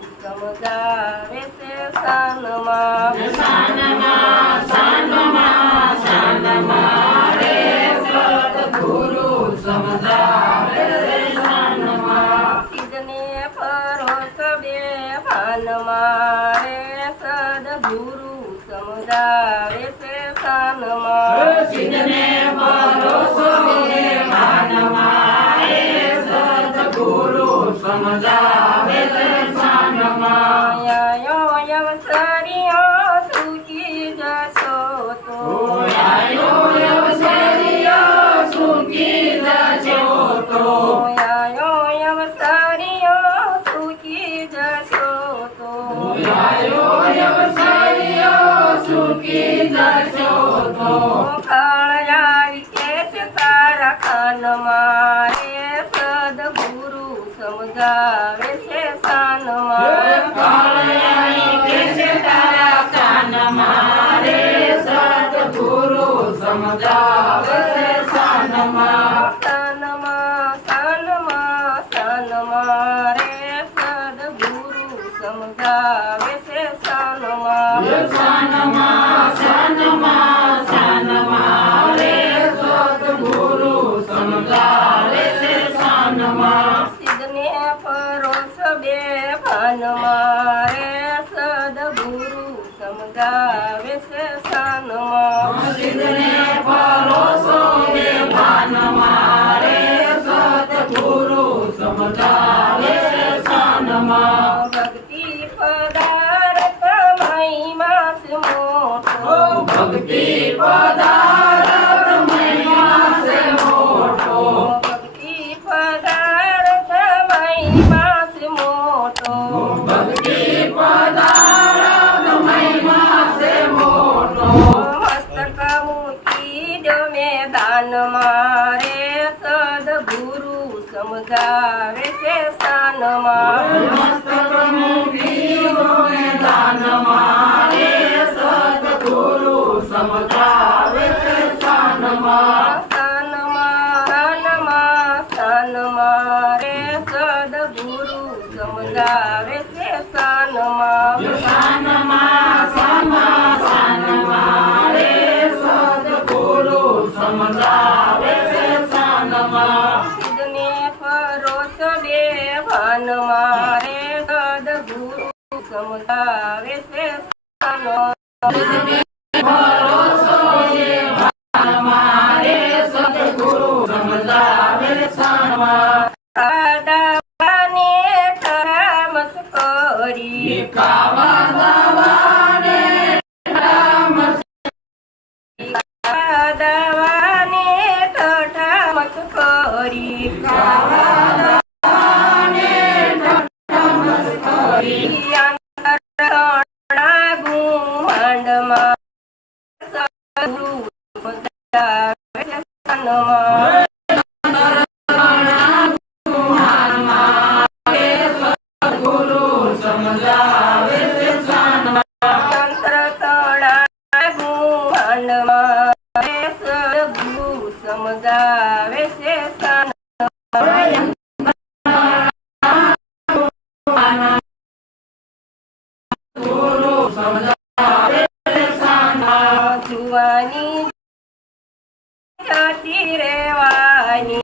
સમજાવે છે સાનમાં રે સદગુરુ સમજાવે છે સાનમાં સિદ્ધને પરોસ બે ભાનમાં રે સદગુરુ સમજાવે છે સાનમાં સિદ્ધને પરોસો બે ભાનમાં રે સદગુરુ સમજાવે છે સાનમાં આયો અવસરીઓ સુખી જશો તો આયો અવસરીયો સુખી જશો તો આયો અવસરીઓ સુખી જશો તો આયો અવસરીયો સુખી જશો તો કાળિયારી કેસ તારા કાનમાં રે સદગુરુ સમજાવે છે સાનમાં કાળિયારી કેસે તારા કાનમાં રે સદગુરુ સમજાવે છે સાનમાં સાનમાં રે સદગુરુ સમજાવે છે સાનમાં સાનમાં રે સદગુરુ સમજાવે છે સાનમાં સિદ્ધને પરોસ બે ભાનમાં રે સદગુરુ સમજાવે છે સાનમાં સિદ્ધને પરોસો બે ભાનમાં રે સદગુરુ સમજાવે છે સાનમાં ભક્તિ પદાર્થ મહિમા મોટો ભક્તિ પદાર્થ મહિમા છે મોટો ભક્તિ પદાર્થ મહિમા મોટો ભક્તિ પદાર્થ મહિમા છે મોટો મસ્તક મૂકી દો મેદાન મારે સદગુરુ સમજાવે છે સાનમાં મસ્તક મૂકી દો મેદાનમાં રે સદગુરુ સમજાવે છે સાનમાં સાનમાં રે સદગુરુ સમજાવે છે સાનમાં સાનમાં રે સદગુરુ સમજાવે છે સાનમાં સિદ્ધને પરોસ બે ભાનમાં રે સદગુરુ સમજાવે છે સાનમાં ભરોસો જે ભાનમાં રે સદગુરુ સમજાવે છે સાનમાં દાવાને ઠરામસ કરી કાવા દાવાને દાવાને ઠરામસ કરી ગુમાંડમાં સદગુરુ સમજાવે છે સાનમાં ગુરુ સમજાવે છે સાનમાં તંત્ર તણા ગુમાંડમાં સદગુરુ સમજાવે છે સાનમાં ગુરુ સમજાવે છે સાનમાં જુવાની જતી રેવાની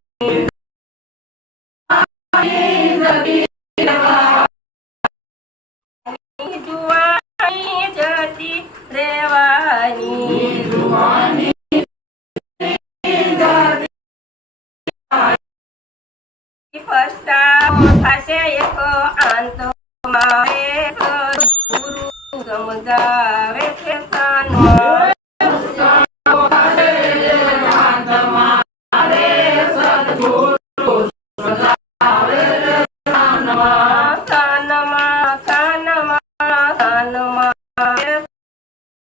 જુવાની જતી રેવાની જુવાની પસ્તાવો થશે એક આંતમાં ગુરુ સમજાવે છે સાનમાં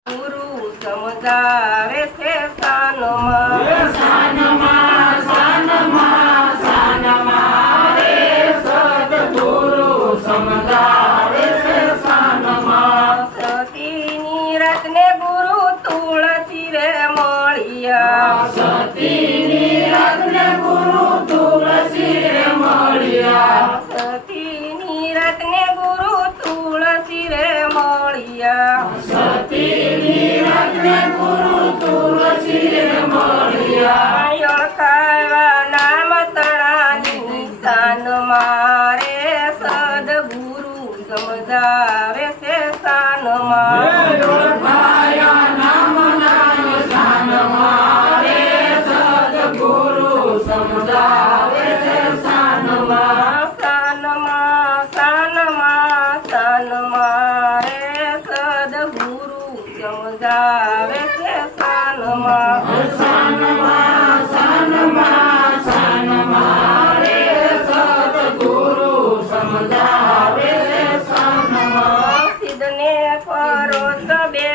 ગુરુ સમજાવે છે સાનમાં રે સદગુરુ સમજાવે છે સાનમાં સતીની રત્ને ગુરુ તુલસી રે મળ્યા સતીની રત્ને ગુરુ તુલસી રે મળ્યા સતીની રત્ને ગુરુ સમજાવે છે શાનમાં ઓળખાયા નામના નિશાનમાં રે સદગુરુ સમજાવે છે શાનમાં શાનમાં શાનમાં શાનમાં રે સદગુરુ સમજાવે છે શાનમાં શાનમાં શાનમાં શાનમાં રે સદગુરુ સમજાવે છે શાનમાં સિદ્ધને પરોસ બે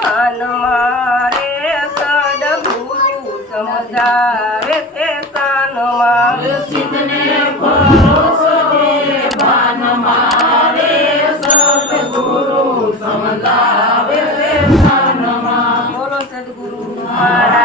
ભાનમાં રે સદગુરુ સમજાવે છે શાનમાં સિદ્ધને પરોસો દે ભાનમાં રે સદગુરુ સમજાવે છે શાનમાં બોલો સદગુરુ મહારાજ